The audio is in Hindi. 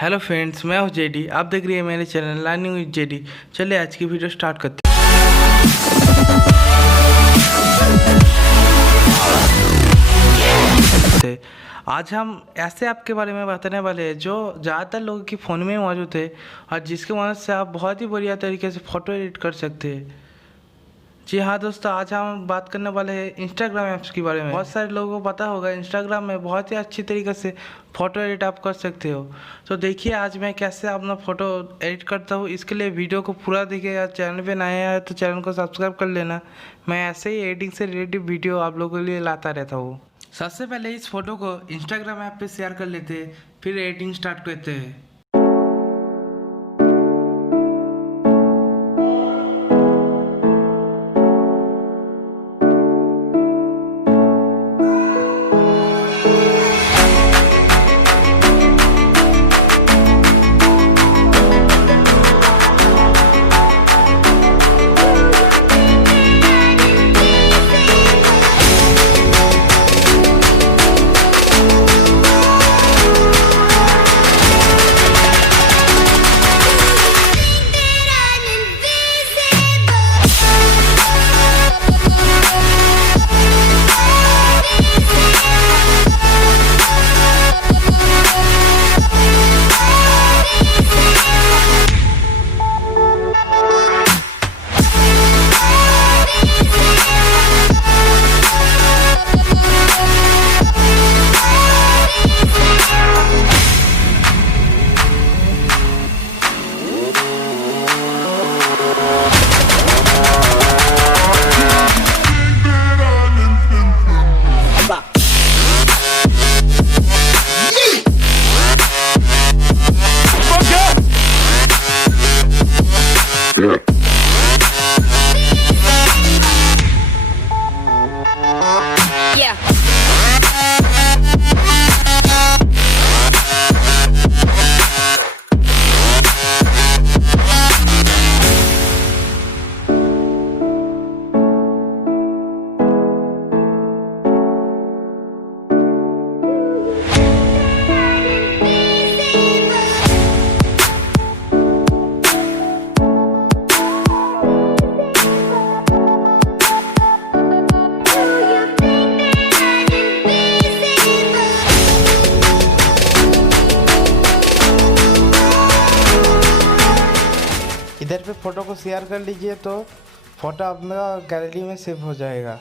हेलो फ्रेंड्स, मैं हूं जेडी। आप देख रही है मेरे चैनल लर्निंग विद जेडी। चलिए आज की वीडियो स्टार्ट करते हैं। आज हम ऐसे ऐप के बारे में बताने वाले हैं जो ज़्यादातर लोगों की फ़ोन में मौजूद है और जिसकी मदद से आप बहुत ही बढ़िया तरीके से फ़ोटो एडिट कर सकते हैं। जी हाँ दोस्तों, आज हम बात करने वाले हैं इंस्टाग्राम ऐप्स के बारे में। बहुत सारे लोगों को पता होगा इंस्टाग्राम में बहुत ही अच्छी तरीके से फ़ोटो एडिट आप कर सकते हो। तो देखिए आज मैं कैसे अपना फ़ोटो एडिट करता हूँ। इसके लिए वीडियो को पूरा देखिएगा। चैनल पे नया है तो चैनल को सब्सक्राइब कर लेना। मैं ऐसे ही एडिटिंग से रिलेटेड वीडियो आप लोगों के लिए लाता रहता हूँ। सबसे पहले इस फोटो को इंस्टाग्राम ऐप पे शेयर कर लेते हैं, फिर एडिटिंग स्टार्ट करते हैं। इधर पे फ़ोटो को शेयर कर लीजिए तो फ़ोटो अपना गैलरी में सेव हो जाएगा।